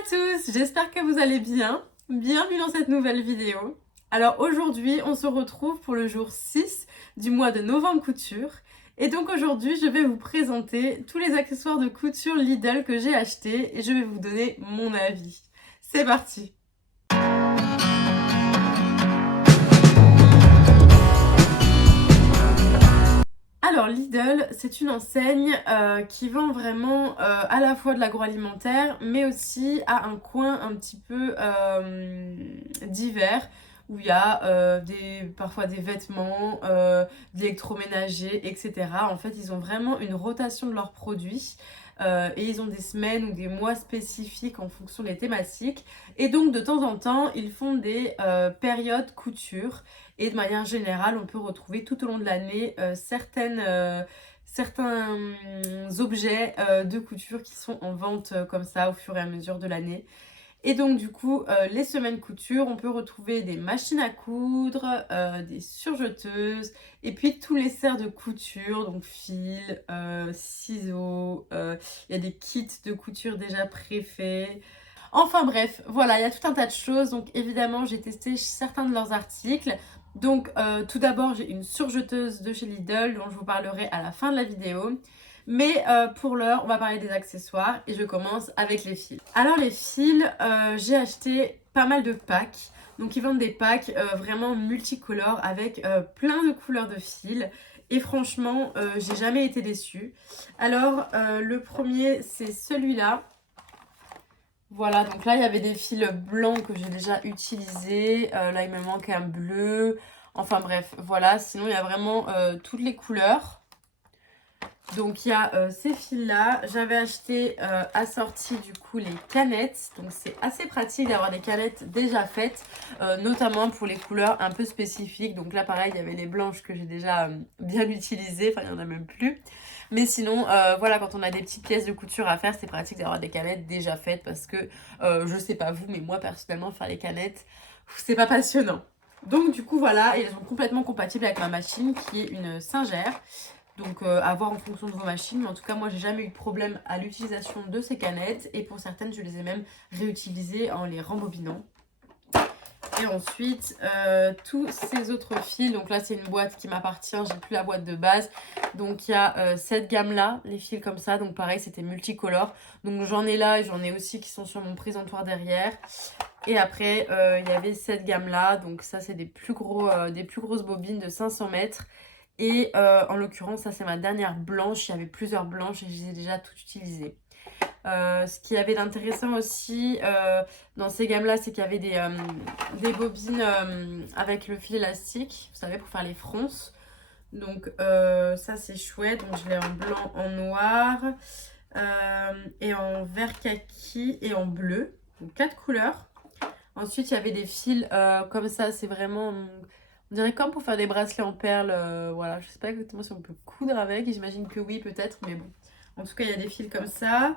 à tous, j'espère que vous allez bien. Bienvenue dans cette nouvelle vidéo. Alors aujourd'hui, on se retrouve pour le jour 6 du mois de novembre couture. Et donc aujourd'hui, je vais vous présenter tous les accessoires de couture Lidl que j'ai achetés et je vais vous donner mon avis. C'est parti! Alors Lidl, c'est une enseigne qui vend vraiment à la fois de l'agroalimentaire, mais aussi à un coin un petit peu divers, où il y a parfois des vêtements, de l'électroménager, etc. En fait, ils ont vraiment une rotation de leurs produits. Et ils ont des semaines ou des mois spécifiques en fonction des thématiques. Et donc de temps en temps, ils font des périodes couture. Et de manière générale, on peut retrouver tout au long de l'année certains objets de couture qui sont en vente comme ça au fur et à mesure de l'année. Et donc du coup, les semaines couture, on peut retrouver des machines à coudre, des surjeteuses, et puis tous les serres de couture, donc fils, ciseaux, il y a des kits de couture déjà préfaits. Enfin bref, voilà, il y a tout un tas de choses. Donc évidemment, j'ai testé certains de leurs articles. Donc tout d'abord, j'ai une surjeteuse de chez Lidl dont je vous parlerai à la fin de la vidéo. Mais pour l'heure, on va parler des accessoires et je commence avec les fils. Alors les fils, j'ai acheté pas mal de packs. Donc ils vendent des packs vraiment multicolores avec plein de couleurs de fils. Et franchement, j'ai jamais été déçue. Alors le premier, c'est celui-là. Voilà, donc là, il y avait des fils blancs que j'ai déjà utilisés. Là, il me manque un bleu. Enfin bref, voilà. Sinon, il y a vraiment toutes les couleurs. Donc, il y a ces fils-là. J'avais acheté assorti du coup les canettes. Donc, c'est assez pratique d'avoir des canettes déjà faites, notamment pour les couleurs un peu spécifiques. Donc là, pareil, il y avait les blanches que j'ai déjà bien utilisées. Enfin, il n'y en a même plus. Mais sinon, voilà, quand on a des petites pièces de couture à faire, c'est pratique d'avoir des canettes déjà faites parce que, je sais pas vous, mais moi, personnellement, faire les canettes, c'est pas passionnant. Donc, du coup, voilà, et elles sont complètement compatibles avec ma machine qui est une Singer. Donc à voir en fonction de vos machines, mais en tout cas moi j'ai jamais eu de problème à l'utilisation de ces canettes et pour certaines je les ai même réutilisées en les rembobinant. Et ensuite tous ces autres fils, donc là c'est une boîte qui m'appartient, j'ai plus la boîte de base. Donc il y a cette gamme là, les fils comme ça, donc pareil c'était multicolore. Donc j'en ai là et j'en ai aussi qui sont sur mon présentoir derrière. Et après il y avait cette gamme là, donc ça c'est des plus grosses bobines de 500 mètres. Et en l'occurrence, ça c'est ma dernière blanche. Il y avait plusieurs blanches et je les ai déjà toutes utilisées. Ce qui avait d'intéressant aussi dans ces gammes-là, c'est qu'il y avait des bobines avec le fil élastique, vous savez, pour faire les fronces. Donc ça c'est chouette. Donc je l'ai en blanc, en noir et en vert kaki et en bleu. Donc 4 couleurs. Ensuite, il y avait des fils comme ça, c'est vraiment... On dirait comme pour faire des bracelets en perles, voilà, je sais pas exactement si on peut coudre avec, j'imagine que oui peut-être, mais bon. En tout cas, il y a des fils comme ça.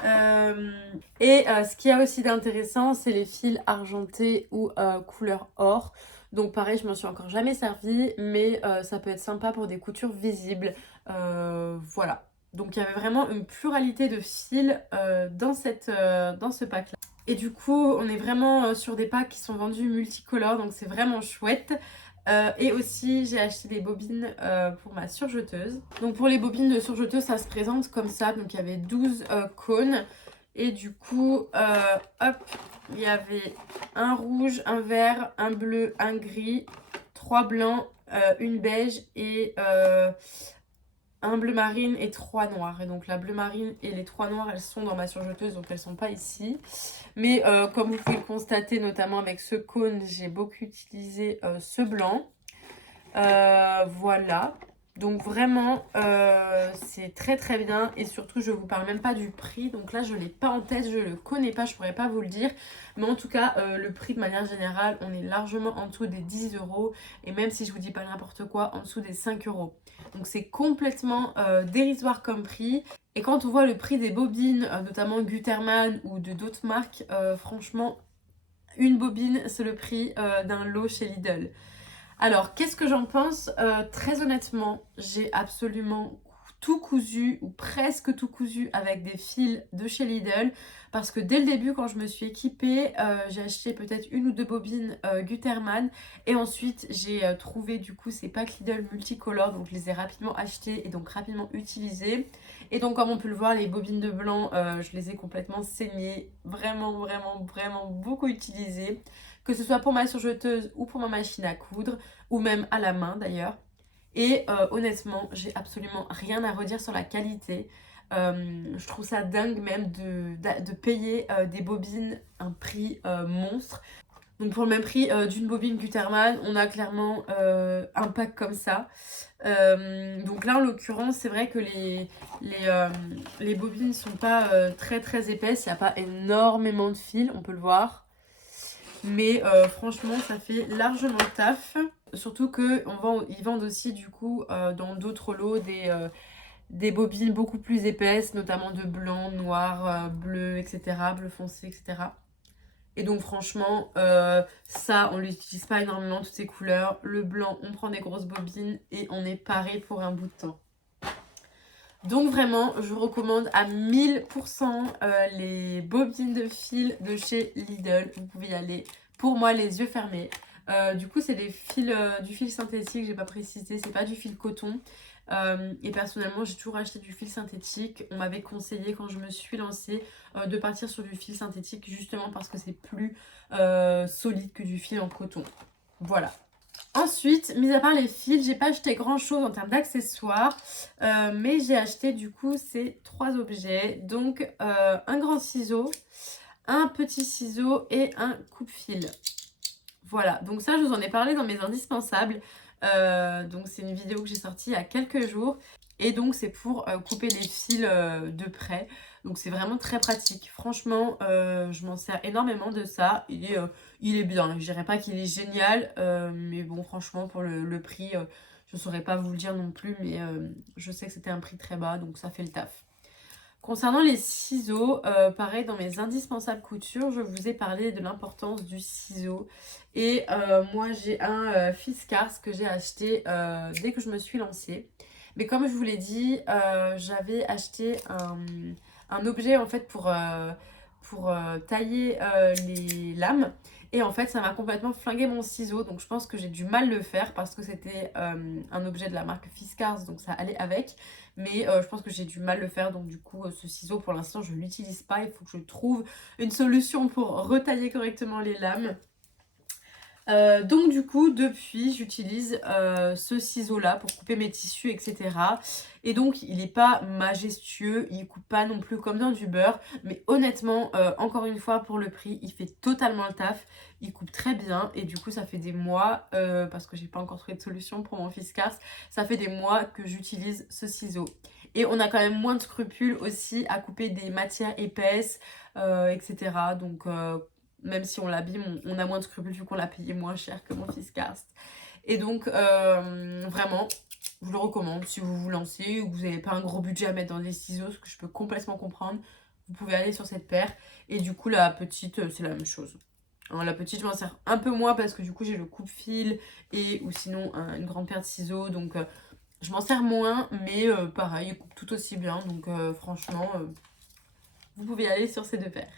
Ce qu'il y a aussi d'intéressant, c'est les fils argentés ou couleur or. Donc pareil, je m'en suis encore jamais servi, mais ça peut être sympa pour des coutures visibles. Voilà. Donc il y avait vraiment une pluralité de fils dans ce pack-là. Et du coup, on est vraiment sur des packs qui sont vendus multicolores, donc c'est vraiment chouette. Et aussi, j'ai acheté des bobines pour ma surjeteuse. Donc pour les bobines de surjeteuse, ça se présente comme ça. Donc il y avait 12 cônes. Et du coup, hop, il y avait un rouge, un vert, un bleu, un gris, 3 blancs, une beige et un bleu marine et 3 noirs. Et donc la bleu marine et les 3 noirs, elles sont dans ma surjeteuse, donc elles sont pas ici. Mais comme vous pouvez le constater, notamment avec ce cône, j'ai beaucoup utilisé ce blanc. Voilà. Donc vraiment, c'est très très bien. Et surtout, je vous parle même pas du prix. Donc là, je l'ai pas en tête, je le connais pas, je pourrais pas vous le dire. Mais en tout cas, le prix de manière générale, on est largement en dessous des 10 euros. Et même si je vous dis pas n'importe quoi, en dessous des 5 euros. Donc c'est complètement dérisoire comme prix. Et quand on voit le prix des bobines, notamment Gutermann ou de d'autres marques, franchement, une bobine, c'est le prix d'un lot chez Lidl. Alors, qu'est-ce que j'en pense? Très honnêtement, j'ai absolument tout cousu ou presque tout cousu avec des fils de chez Lidl parce que dès le début quand je me suis équipée j'ai acheté peut-être une ou deux bobines Gutermann et ensuite j'ai trouvé du coup ces packs Lidl multicolores, donc je les ai rapidement achetés et donc rapidement utilisés. Et donc comme on peut le voir, les bobines de blanc je les ai complètement saignées, vraiment beaucoup utilisées, que ce soit pour ma surjeteuse ou pour ma machine à coudre ou même à la main d'ailleurs. Et honnêtement, j'ai absolument rien à redire sur la qualité. Je trouve ça dingue même de payer des bobines un prix monstre. Donc pour le même prix d'une bobine Gutermann, on a clairement un pack comme ça. Donc là en l'occurrence, c'est vrai que les bobines ne sont pas très épaisses. Il n'y a pas énormément de fils, on peut le voir. Mais franchement, ça fait largement le taf. Surtout qu'ils vendent aussi du coup dans d'autres lots des bobines beaucoup plus épaisses, notamment de blanc, noir, bleu, etc. Bleu foncé, etc. Et donc franchement, ça, on l'utilise pas énormément, toutes ces couleurs. Le blanc, on prend des grosses bobines et on est paré pour un bout de temps. Donc vraiment, je recommande à 1000% les bobines de fil de chez Lidl. Vous pouvez y aller, pour moi, les yeux fermés. Du coup, c'est des fils, du fil synthétique, j'ai pas précisé, c'est pas du fil coton. Et personnellement, j'ai toujours acheté du fil synthétique. On m'avait conseillé quand je me suis lancée de partir sur du fil synthétique justement parce que c'est plus solide que du fil en coton. Voilà. Ensuite, mis à part les fils, j'ai pas acheté grand chose en termes d'accessoires, mais j'ai acheté du coup ces trois objets. Donc un grand ciseau, un petit ciseau et un coupe-fil. Voilà, donc ça je vous en ai parlé dans mes indispensables. Donc c'est une vidéo que j'ai sortie il y a quelques jours. Et donc c'est pour couper les fils de près. Donc c'est vraiment très pratique. Franchement, je m'en sers énormément de ça. Il est bien. Je dirais pas qu'il est génial. Mais bon, franchement, pour le prix, je saurais pas vous le dire non plus. Mais je sais que c'était un prix très bas. Donc ça fait le taf. Concernant les ciseaux, pareil, dans mes indispensables coutures, je vous ai parlé de l'importance du ciseau. Et moi, j'ai un Fiskars que j'ai acheté dès que je me suis lancée. Mais comme je vous l'ai dit, j'avais acheté un objet en fait pour tailler les lames. Et en fait, ça m'a complètement flingué mon ciseau. Donc je pense que j'ai du mal le faire parce que c'était un objet de la marque Fiskars. Donc ça allait avec. Mais je pense que j'ai du mal le faire. Donc du coup, ce ciseau, pour l'instant, je ne l'utilise pas. Il faut que je trouve une solution pour retailler correctement les lames. Donc du coup depuis j'utilise ce ciseau là pour couper mes tissus, etc. Et donc il n'est pas majestueux, il coupe pas non plus comme dans du beurre, mais honnêtement encore une fois pour le prix il fait totalement le taf, il coupe très bien. Et du coup ça fait des mois, parce que j'ai pas encore trouvé de solution pour mon Fiskars, ça fait des mois que j'utilise ce ciseau. Et on a quand même moins de scrupules aussi à couper des matières épaisses, etc. Donc même si on l'abîme, on a moins de scrupules vu qu'on l'a payé moins cher que mon Fiskars. Et donc, vraiment, je le recommande si vous vous lancez ou que vous n'avez pas un gros budget à mettre dans des ciseaux, ce que je peux complètement comprendre. Vous pouvez aller sur cette paire. Et du coup, la petite, c'est la même chose. Alors, la petite, je m'en sers un peu moins parce que du coup, j'ai le coupe-fil ou sinon une grande paire de ciseaux. Donc, je m'en sers moins, mais pareil, il coupe tout aussi bien. Donc, franchement, vous pouvez aller sur ces deux paires.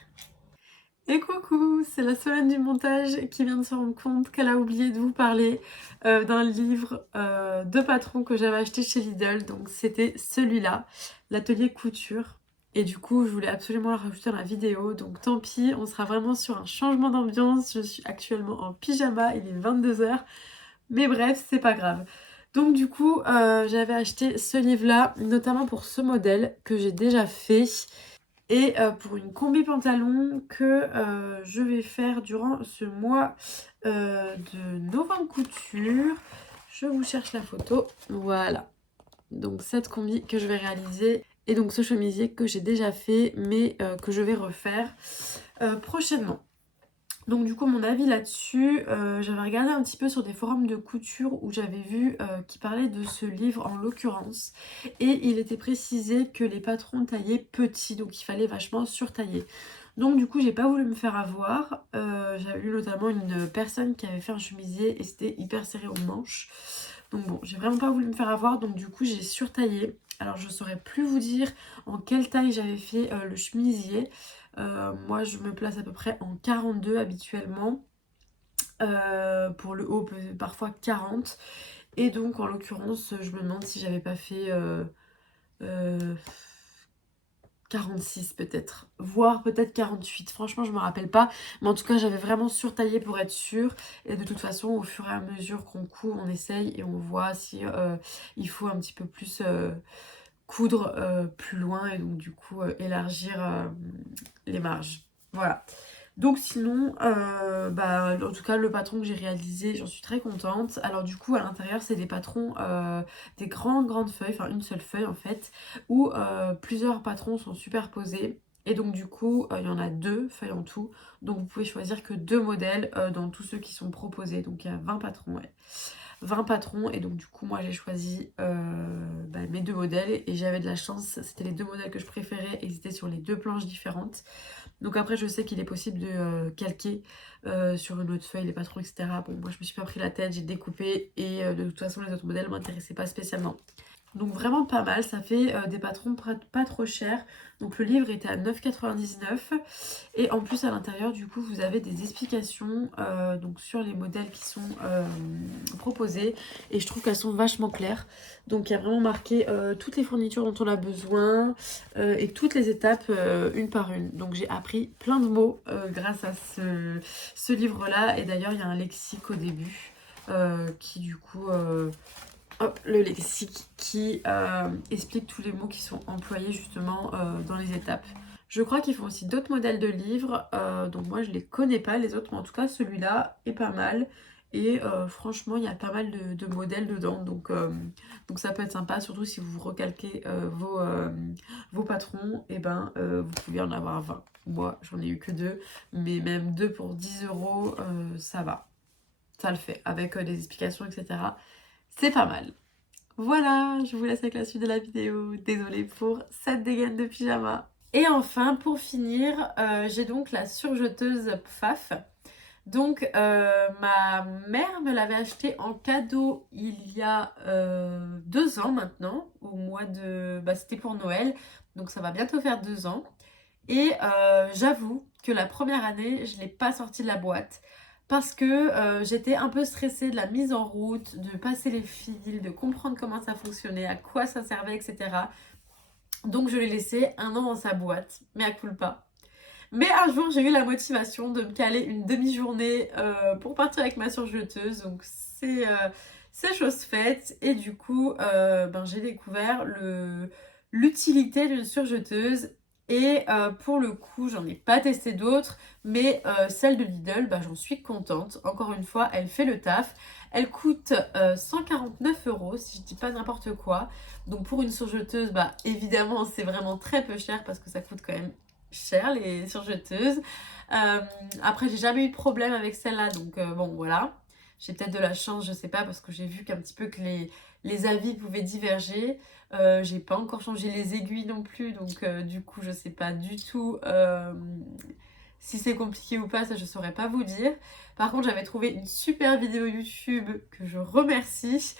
Et coucou, c'est la Solène du montage qui vient de se rendre compte qu'elle a oublié de vous parler d'un livre de patron que j'avais acheté chez Lidl. Donc c'était celui-là, l'atelier couture. Et du coup, je voulais absolument le rajouter dans la vidéo. Donc tant pis, on sera vraiment sur un changement d'ambiance. Je suis actuellement en pyjama, il est 22h. Mais bref, c'est pas grave. Donc du coup, j'avais acheté ce livre-là, notamment pour ce modèle que j'ai déjà fait. Et pour une combi pantalon que je vais faire durant ce mois de novembre couture. Je vous cherche la photo. Voilà. Donc cette combi que je vais réaliser. Et donc ce chemisier que j'ai déjà fait mais que je vais refaire prochainement. Donc du coup mon avis là-dessus, j'avais regardé un petit peu sur des forums de couture où j'avais vu qui parlaient de ce livre en l'occurrence. Et il était précisé que les patrons taillaient petit, donc il fallait vachement surtailler. Donc du coup j'ai pas voulu me faire avoir. J'avais vu notamment une personne qui avait fait un chemisier et c'était hyper serré aux manches. Donc bon, j'ai vraiment pas voulu me faire avoir, donc du coup j'ai surtaillé. alors je saurais plus vous dire en quelle taille j'avais fait le chemisier. Moi je me place à peu près en 42 habituellement. Pour le haut, parfois 40. Et donc en l'occurrence, je me demande si j'avais pas fait euh, 46 peut-être, voire peut-être 48. Franchement, je me rappelle pas. Mais en tout cas, j'avais vraiment surtaillé pour être sûre. Et de toute façon, au fur et à mesure qu'on coud, on essaye et on voit si il faut un petit peu plus coudre plus loin et donc du coup élargir les marges. Voilà. Donc sinon, en tout cas le patron que j'ai réalisé, j'en suis très contente. Alors du coup à l'intérieur c'est des patrons, des grandes feuilles, enfin une seule feuille en fait, où plusieurs patrons sont superposés. Et donc du coup il y en a 2 feuilles en tout. Donc vous pouvez choisir que 2 modèles dans tous ceux qui sont proposés. Donc il y a 20 patrons, ouais. 20 patrons et donc du coup moi j'ai choisi mes 2 modèles et j'avais de la chance, c'était les 2 modèles que je préférais et ils étaient sur les 2 planches différentes. Donc après je sais qu'il est possible de calquer sur une autre feuille les patrons, etc. Bon moi je me suis pas pris la tête, j'ai découpé et de toute façon les autres modèles m'intéressaient pas spécialement. Donc vraiment pas mal, ça fait des patrons pas trop chers. Donc le livre était à 9,99 € et en plus à l'intérieur du coup vous avez des explications donc sur les modèles qui sont proposés et je trouve qu'elles sont vachement claires. Donc il y a vraiment marqué toutes les fournitures dont on a besoin et toutes les étapes une par une. Donc j'ai appris plein de mots grâce à ce livre-là et d'ailleurs il y a un lexique au début qui du coup... Hop, le lexique qui explique tous les mots qui sont employés justement dans les étapes. Je crois qu'ils font aussi d'autres modèles de livres, donc moi je les connais pas les autres, mais en tout cas celui-là est pas mal. Et franchement il y a pas mal de modèles dedans, donc ça peut être sympa, surtout si vous recalquez vos patrons, et ben vous pouvez en avoir 20. Moi j'en ai eu que 2, mais même 2 pour 10 €, ça va. Ça le fait, avec des explications, etc. C'est pas mal. Voilà, je vous laisse avec la suite de la vidéo. Désolée pour cette dégaine de pyjama. Et enfin, pour finir, j'ai donc la surjeteuse Pfaff. Donc, ma mère me l'avait acheté en cadeau il y a 2 ans maintenant, au mois de... c'était pour Noël, donc ça va bientôt faire 2 ans. Et j'avoue que la première année, je ne l'ai pas sortie de la boîte parce que j'étais un peu stressée de la mise en route, de passer les fils, de comprendre comment ça fonctionnait, à quoi ça servait, etc. Donc je l'ai laissé 1 an dans sa boîte, mais à culpa. Mais un jour, j'ai eu la motivation de me caler une demi-journée pour partir avec ma surjeteuse. Donc c'est chose faite. Et du coup, j'ai découvert l'utilité d'une surjeteuse. Et pour le coup, j'en ai pas testé d'autres. Mais celle de Lidl, j'en suis contente. Encore une fois, elle fait le taf. Elle coûte 149 € si je dis pas n'importe quoi. Donc pour une surjeteuse, évidemment, c'est vraiment très peu cher parce que ça coûte quand même cher les surjeteuses. Après j'ai jamais eu de problème avec celle-là, donc bon voilà, j'ai peut-être de la chance, je sais pas, parce que j'ai vu qu'un petit peu que les avis pouvaient diverger. J'ai pas encore changé les aiguilles non plus, donc du coup je sais pas du tout si c'est compliqué ou pas, ça je saurais pas vous dire. Par contre j'avais trouvé une super vidéo YouTube que je remercie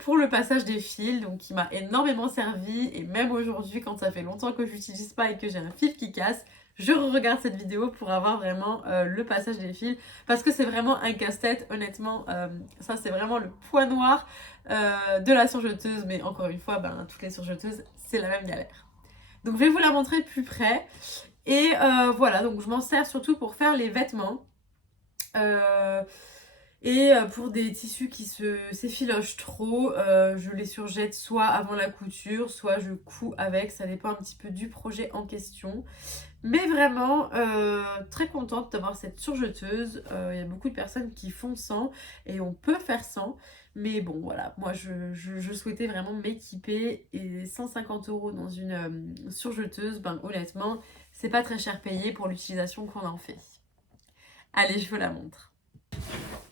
pour le passage des fils, donc qui m'a énormément servi. Et même aujourd'hui, quand ça fait longtemps que je n'utilise pas et que j'ai un fil qui casse, je regarde cette vidéo pour avoir vraiment le passage des fils, parce que c'est vraiment un casse-tête, honnêtement. Ça c'est vraiment le point noir de la surjeteuse, mais encore une fois, toutes les surjeteuses c'est la même galère. Donc je vais vous la montrer de plus près. Et voilà, donc je m'en sers surtout pour faire les vêtements. Et pour des tissus qui s'effilochent trop, je les surjette soit avant la couture, soit je couds avec, ça dépend un petit peu du projet en question. Mais vraiment, très contente d'avoir cette surjeteuse. Il y a beaucoup de personnes qui font sans et on peut faire sans. Mais bon, voilà, moi je souhaitais vraiment m'équiper et 150 € dans une surjeteuse, honnêtement, c'est pas très cher payé pour l'utilisation qu'on en fait. Allez, je vous la montre.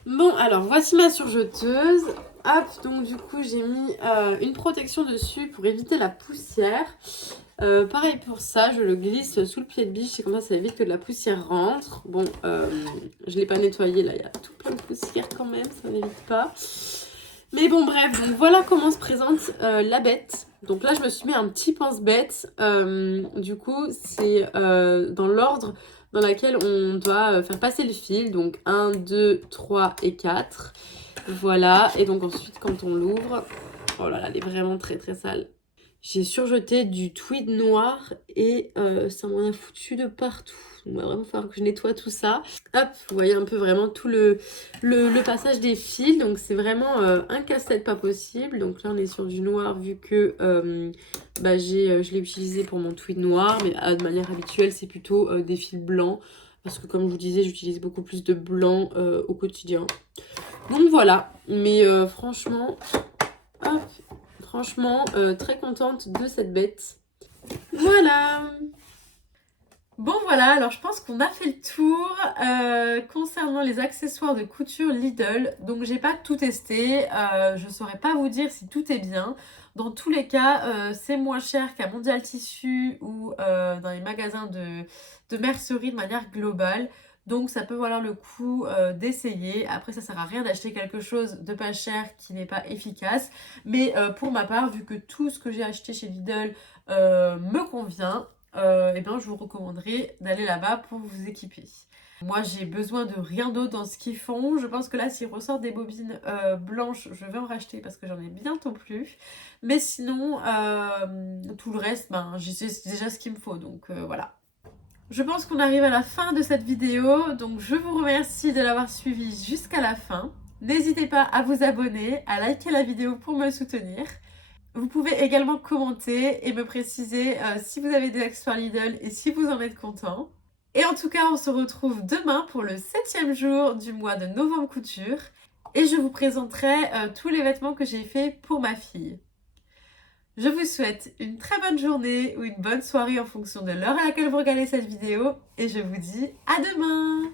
Bon, alors voici ma surjeteuse. Hop, donc du coup j'ai mis une protection dessus pour éviter la poussière. Pareil pour ça, je le glisse sous le pied de biche et comme ça évite que la poussière rentre. Bon, je ne l'ai pas nettoyé là, il y a tout plein de poussière quand même, ça n'évite pas. Mais bon bref, donc voilà comment se présente la bête. Donc là, je me suis mis un petit pense-bête. Du coup, c'est dans l'ordre dans lequel on doit faire passer le fil. Donc 1, 2, 3 et 4. Voilà. Et donc ensuite, quand on l'ouvre... Oh là là, elle est vraiment très très sale. J'ai surjeté du tweed noir et ça m'en a foutu de partout. Il va vraiment falloir que je nettoie tout ça. Hop, vous voyez un peu vraiment tout le passage des fils. Donc c'est vraiment un casse-tête pas possible. Donc là on est sur du noir vu que je l'ai utilisé pour mon tweed noir. Mais de manière habituelle c'est plutôt des fils blancs. Parce que comme je vous disais j'utilise beaucoup plus de blanc au quotidien. Donc voilà, mais franchement, hop, franchement, très contente de cette bête. Voilà. Bon voilà, alors je pense qu'on a fait le tour concernant les accessoires de couture Lidl. Donc j'ai pas tout testé, je saurais pas vous dire si tout est bien. Dans tous les cas, c'est moins cher qu'à Mondial Tissu ou dans les magasins de mercerie de manière globale. Donc ça peut valoir le coup d'essayer. Après ça sert à rien d'acheter quelque chose de pas cher qui n'est pas efficace. Mais pour ma part, vu que tout ce que j'ai acheté chez Lidl me convient, et bien je vous recommanderais d'aller là-bas pour vous équiper. Moi j'ai besoin de rien d'autre dans ce qu'ils font. Je pense que là s'ils ressortent des bobines blanches, je vais en racheter parce que j'en ai bientôt plus. Mais sinon, tout le reste, j'ai déjà ce qu'il me faut. Donc voilà. Je pense qu'on arrive à la fin de cette vidéo. Donc je vous remercie de l'avoir suivi jusqu'à la fin. N'hésitez pas à vous abonner, à liker la vidéo pour me soutenir. Vous pouvez également commenter et me préciser si vous avez des accessoires Lidl et si vous en êtes content. Et en tout cas, on se retrouve demain pour le 7e jour du mois de novembre couture. Et je vous présenterai tous les vêtements que j'ai fait pour ma fille. Je vous souhaite une très bonne journée ou une bonne soirée en fonction de l'heure à laquelle vous regardez cette vidéo. Et je vous dis à demain!